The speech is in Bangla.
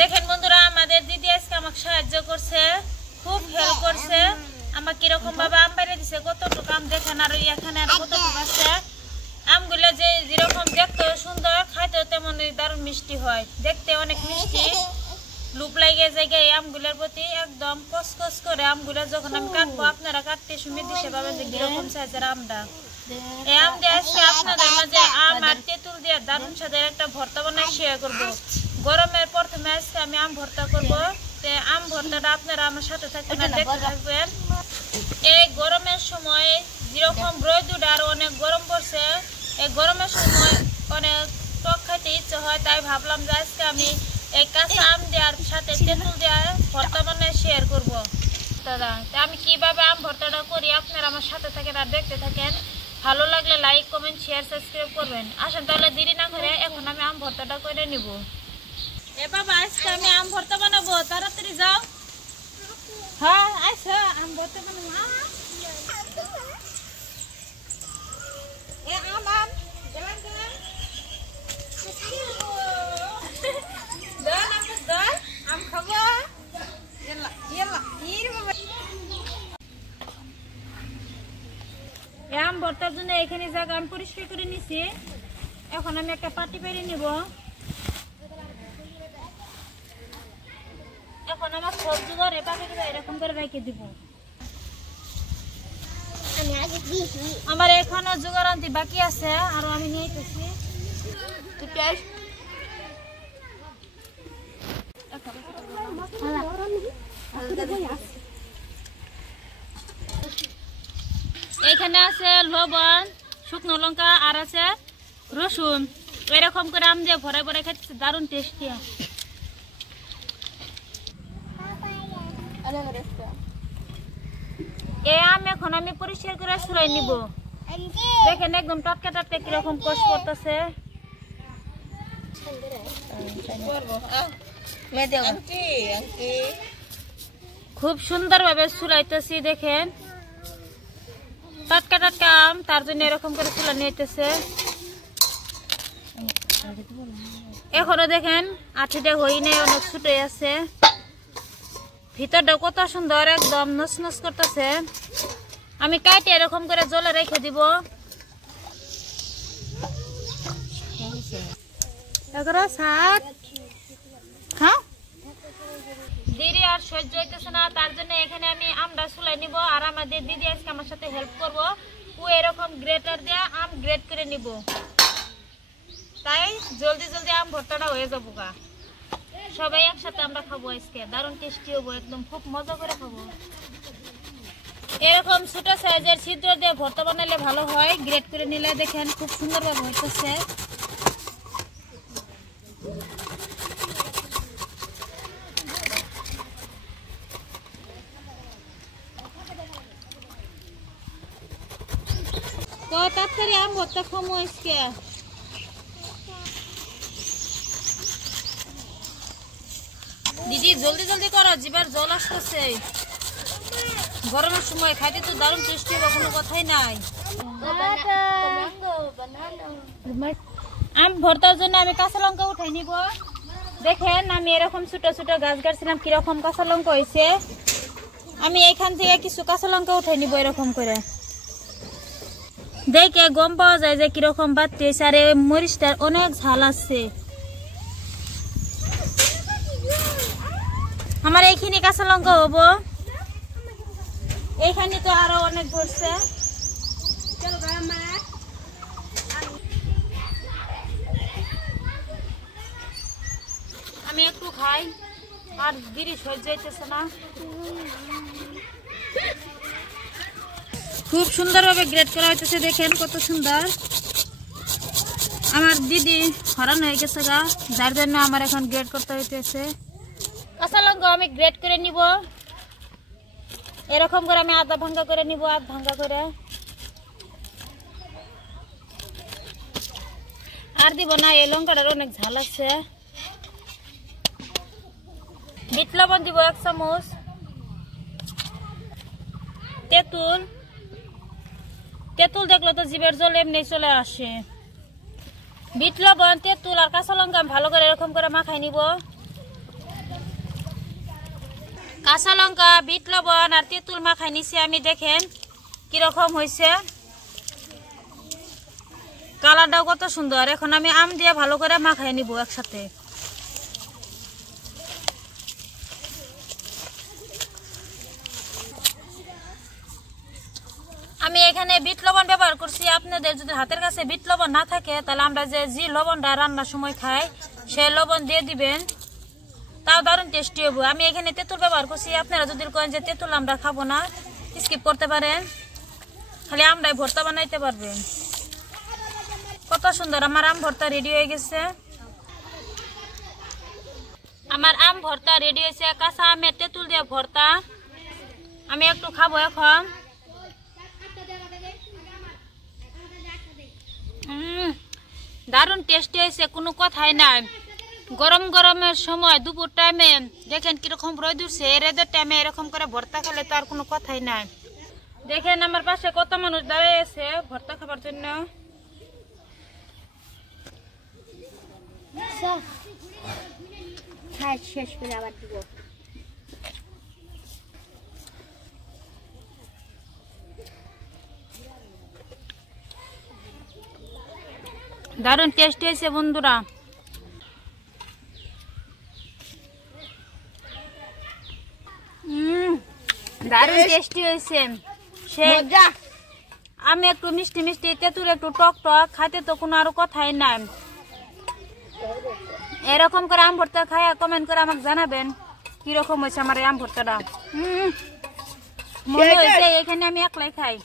দেখেন বন্ধুরা, আমাদের দিদি আজকে আমাকে সাহায্য করছে, খুব হেল্প করছে। আমাকে কিরকম ভাবে আম বাইরে দিছে, কতটুকু আম দেখেন। আর এখানে আর কতটুকু আছে আমগুলো, যে যেরকম দেখতে সুন্দর, খাইতেও তেমন দারুণ মিষ্টি হয়। দেখতে অনেক মিষ্টি, লুপ লাগে জায়গায় এই আমগুলোর প্রতি। একদম কসকস করে আমগুলো যখন আমি কাটবো, আপনারা কাটতে সুমিত দিশে পাবেন যে কিরকম সাইজের আমটা। এই আম দিয়ে আজকে আপনাদের মাঝে আম আর তেঁতুল দিয়ে দারুণ স্বাদের একটা ভর্তা বানাই শেয়ার করবো। গরমের প্রথমে আজকে আমি আম ভর্তা করবো। আম ভর্তাটা আপনারা আমার সাথে থাকবেন আর দেখতে থাকবেন। এই গরমের সময় যেরকম রোদ আর অনেক গরম পড়ছে, এই গরমের সময় অনেক টক খাইতে ইচ্ছে হয়। তাই ভাবলাম যে আজকে আমি এই কাঁচা আম দেওয়ার সাথে তেঁতুল দেওয়ার ভর্তা বানাই শেয়ার করবো। দাদা, আমি কিভাবে আম ভর্তাটা করি আপনারা আমার সাথে থাকেন আর দেখতে থাকেন। ভালো লাগলে লাইক, কমেন্ট, শেয়ার, সাবস্ক্রাইব করবেন। আসেন তাহলে দেরি না করে এখন আমি আম ভর্তাটা করে নিব। এ বাবা, আজকে আমি আম ভর্তা বানাবো, তাড়াতাড়ি যাও। হ্যাঁ আচ্ছা, আম ভর্তা বানাবো। আম খাবো। আম ভর্তার জন্য এখানে জায়গা আমি পরিষ্কার করে নিছি। এখন আমি একটা পাটি পেরে নিব। এখন আমার সবজি ঘরে পাটিটা এরকম করে রেখে দিব। আমার এখনো জোগাড় আনতে বাকি আছে, আরো আমি নিয়ে এসেছি। এখানে আছে লবণ, শুকনো লঙ্কা আর আছে রসুন। এরকম করে আম দিয়ে ভরে ভরে খেতে দারুণ টেস্টি। এই আম এখন আমি পরিষ্কার করে ছুলাই নিব। দেখেন একদম টাটকা টাটকা কিরকম কষ করতেছে। খুব সুন্দর ভাবে ছুলাইতেছি। দেখেন টাটকা টাটকা আম, তার জন্য এরকম করে ছুলা নিতেছে। এখনো দেখেন আঠিটা হই নাই, অনেক ছুটে আছে। ভিতরটা কত সুন্দর, একদম নস করতেছে। আমি কাটে এরকম করে জলে রেখে দিব। দেরি আর সহ্য হইতেছে না, তার জন্য এখানে আমি আমটা চুলাই নিব। আর আমাদের দিদি আজকে আমার সাথে হেল্প করবো। ও এরকম গ্রেটার দিয়ে আম গ্রেট করে নিব, তাই জলদি জলদি আম ভর্তাটা হয়ে যাবো গা। সবাই একসাথে আমরা খাবো আজকে, দারুণ টেস্টি হবো, একদম খুব মজা করে খাবো। এরকম ছোট সাইজের ছিদ্র দিয়ে ভর্তা বানালে ভালো হয়, গ্রেট করে নিলে। দেখেন খুব সুন্দর ভাবে হইতেছে। তো তাড়াতাড়ি আম ভর্তা খাবো আজকে। দিদি জলদি জলদি করো, জিবার জল আসতেছে। গরমের সময় খাইতে তো দারুণ টেস্টি হবে, কোনো কথাই নাই। আম ভর্তার জন্য আমি কাঁচা লঙ্কা উঠাই নিব। দেখেন আমি এরকম ছোট ছোট গাছ গাছছিলাম, কিরকম কাঁচা লঙ্কা হয়েছে। আমি এখান থেকে কিছু কাঁচা লঙ্কা উঠাই নিব এরকম করে। দেখে গম পাওয়া যায় যে কিরকম বাড়তেছে। আর এই মরিচটার অনেক ঝাল আছে। আমার এইখানে কাঁচা লঙ্কা হবো, এইখানে তো আরো অনেক ধরছে। আমি একটু খাই, আর দেরি সহ্য হইতেছে না। খুব সুন্দর ভাবে গ্রেড করা হইতেছে। দেখেন কত সুন্দর। আমার দিদি হরান হয়ে গেছে গা, যার জন্য আমার এখন গ্রেড করতে হইতেছে। কাঁচা লঙ্কা আমি গ্রেড করে নিব। এরকম করে আমি আধা ভাঙ্গা করে নিব, আধ ভাঙ্গা করে। আর দিব না, এই লঙ্কাটার অনেক ঝাল আছে। বিট লবণ দিব 1 চামচ। তেঁতুল, তেঁতুল দেখলে তো জিভের জল এমনি চলে আসে। বিট লবণ, তেঁতুল আর কাঁচা লঙ্কা ভালো করে এরকম করে মাখাই নিব। কাঁচা লঙ্কা, বিট লবণ আর তেঁতুল মাখাই নিছি আমি। দেখেন কিরকম হয়েছে, কালারটাও কত সুন্দর। এখন আমি আম দিয়ে ভালো করে মাখাই নিব একসাথে। আমি এখানে বিট লবণ ব্যবহার করছি। আপনাদের যদি হাতের কাছে বিট লবণ না থাকে তাহলে আমরা যে লবণটা রান্নার সময় খাই সেই লবণ দিয়ে দিবেন, তাও দারুণ টেস্টি হবে। আমি এখানে তেঁতুল ব্যবহার করছি। আপনারা যদি করেন যে তেঁতুল আমরা খাবো না, স্কিপ করতে পারেন, খালি আমরাই ভর্তা বানাইতে পারবেন। কত সুন্দর আমার আম ভর্তা রেডি হয়ে গেছে। আমার আম ভর্তা রেডি হয়েছে, কাঁচা আমের তেঁতুল দিয়ে ভর্তা। আমি একটু খাবো এখন। দারুণ টেস্টি হয়েছে, কোনো কথাই নাই। গরম গরমের সময় দুপুর টাইমে দেখেন কিরকম রোদ উঠছে, রোদের টাইমে এরকম করে ভর্তা খেলে তো আর কোনো কথাই নাই। দেখেন আমার পাশে কত মানুষ দাঁড়িয়ে আছে ভর্তা খাবার জন্য। শেষ করে আবার দিব। দারুণ টেস্টি হয়েছে বন্ধুরা। দারুণ টেস্টি হয়েছে। আমি একটু মিষ্টি মিষ্টি, তেঁতুল একটু টক টক, খাইতে তো কোনো আরো কথাই নাই। এরকম করে আম ভর্তা খায় কমেন্ট করে আমাকে জানাবেন কিরকম হয়েছে আমার এই আম ভর্তাটা। মনে হয়েছে এখানে আমি একলাই খাই।